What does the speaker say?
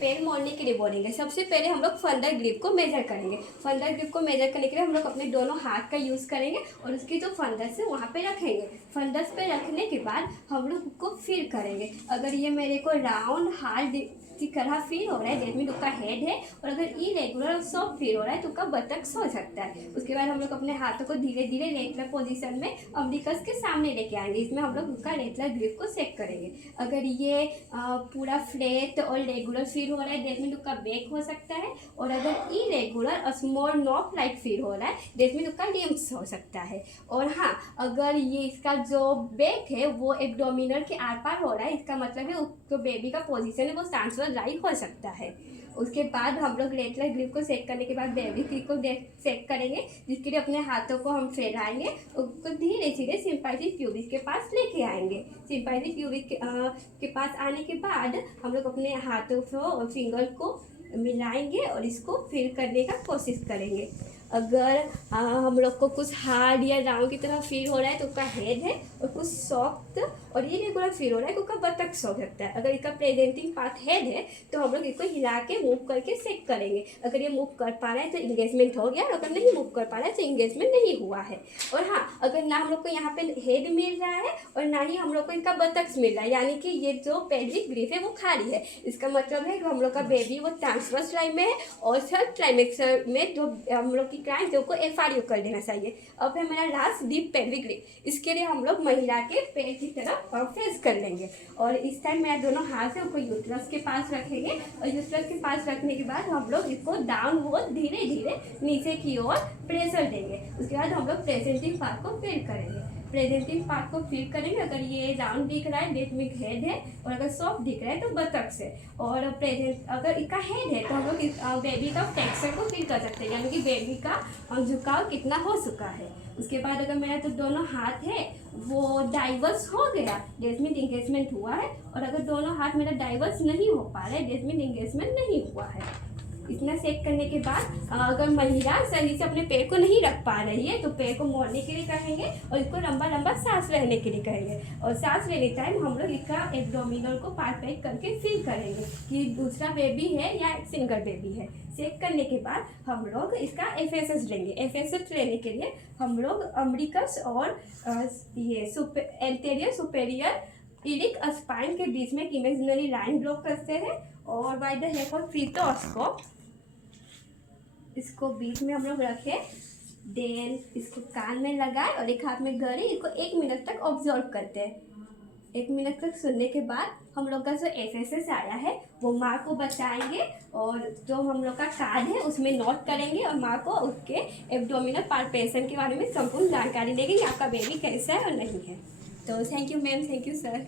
पैर मोड़ने के लिए बोलेंगे। सबसे पहले हम लोग फंडर ग्रिप को मेजर करेंगे। फंडर ग्रिप को मेजर करने के लिए हम लोग अपने दोनों हाथ का यूज़ करेंगे और उसकी जो फंडस है वहाँ पे रखेंगे। फंडस पे रखने के बाद हम लोग उसको फील करेंगे। अगर ये मेरे को राउंड हार्ड की तरह फील हो रहा है, दैट मीन उसका हेड है, और अगर इरेगुलर और सॉफ्ट फील हो रहा है तो उसका बतख हो सकता है। उसके बाद हम लोग अपने हाथों को धीरे धीरे रेटलर पोजीशन में अम्बिकस के सामने लेके आएंगे। इसमें हम लोग उसका रेटलर ग्रिप को चेक करेंगे। अगर ये पूरा फ्लैट और रेगुलर फील हो रहा है, दैट मीन उसका बैक हो सकता है, और अगर इरेगुलर और स्मॉल नॉक लाइक फील हो रहा है, दैट मीन उसका लिम्स हो सकता है। और हाँ, अगर ये इसका जो बैक है वो एब्डोमिनल के आर पार हो रहा है, इसका मतलब है जो बेबी का पोजीशन है वो ट्रांसफर राइट हो सकता है। उसके बाद हम लोग रेटलर ग्रिप को चेक करने के बाद बेबी ग्रिप को चेक करेंगे, जिसके लिए अपने हाथों को हम फैलाएंगे, उसको धीरे धीरे सिंपैथेटिक प्यूबिस के पास लेके आएंगे। सिंपैथेटिक प्यूबिस के पास आने के बाद हम लोग अपने हाथों को और फिंगर को मिलाएंगे और इसको फिल करने का कोशिश करेंगे। अगर हम लोग को कुछ हार्ड या राउंड की तरह फील हो रहा है तो उसका हेड है, और कुछ सॉफ्ट और ये रेगुलर फील हो रहा है तो उसका बतख हो सकता है। अगर इसका प्रेजेंटिंग पार्ट हेड है तो हम लोग इसको हिला के मूव करके चेक करेंगे। अगर ये मूव कर पा रहा है तो इंगेजमेंट हो गया, और अगर नहीं मूव कर पा रहा है तो इंगेजमेंट नहीं हुआ है। और हाँ, अगर ना हम लोग को यहाँ पे हेड मिल रहा है और ना ही हम लोग को इनका बतख मिल रहा है, यानी कि ये जो पेल्विक ग्रिप है वो खाली है, इसका मतलब है कि हम लोग का बेबी वो ट्रांसवर्स लाइन में है और थर्ड ट्राइमेक्टर में जो हम लोग की क्लाइंट को एफआरयू कर देना चाहिए। अब है मेरा लास्ट डीप पेल्विक ग्रिप। इसके लिए हम लोग महिला के पैर की तरफ फेस कर लेंगे, और इस टाइम मेरा दोनों हाथ से उसको यूट्रस के पास रखेंगे, और यूट्रस के पास रखने के बाद हम लोग इसको डाउनवर्ड धीरे धीरे नीचे की ओर प्रेशर देंगे। उसके बाद हम लोग प्रेजेंटिंग पार्ट को फील करेंगे। प्रेजेंटिंग पार्ट को फील करेंगे। अगर ये राउंड दिख रहा है डेट मीन हेड है, और अगर सॉफ्ट दिख रहा है तो बतख से, और प्रेजेंट अगर इसका हेड है तो हम लोग बेबी का फ्लेक्सर को फील कर सकते हैं, यानी कि बेबी का झुकाव कितना हो चुका है। उसके बाद अगर मेरा तो दोनों हाथ है वो डाइवर्स हो गया, डेट मीन इंगेजमेंट हुआ है, और अगर दोनों हाथ मेरा डाइवर्स नहीं हो पा रहा है, डेट मीन इंगेजमेंट नहीं हुआ है। इतना चेक करने के बाद अगर महिला सही से अपने पैर को नहीं रख पा रही है तो पैर को मोड़ने के लिए कहेंगे, और इसको लंबा लंबा सांस लेने के लिए कहेंगे। और सांस लेने टाइम हम लोग इसका एब्डोमिनल को पार्ट पैक करके फील करेंगे कि दूसरा बेबी है या सिंगल बेबी है। चेक करने के बाद हम लोग इसका एफएसएस लेंगे। एफएसएस लेने के लिए हम लोग अम्बिकस और ये एंटीरियर सुपेरियर इलिक स्पाइन के बीच में एक इमेजिनरी लाइन ड्रॉ करते हैं, और बाय द हेल्प ऑफ फीटोस्कोप इसको बीच में हम लोग रखे, देन इसको कान में लगाए और एक हाथ में घड़ी, इसको 1 मिनट तक ऑब्जर्व करते हैं। 1 मिनट तक सुनने के बाद हम लोग का जो एफएसएस आया है वो माँ को बताएंगे, और जो हम लोग का कार्ड है उसमें नोट करेंगे, और माँ को उसके एब्डोमिनल पाल्पेशन के बारे में संपूर्ण जानकारी देंगे कि आपका बेबी कैसा है और नहीं है। तो thank you ma'am, thank you sir.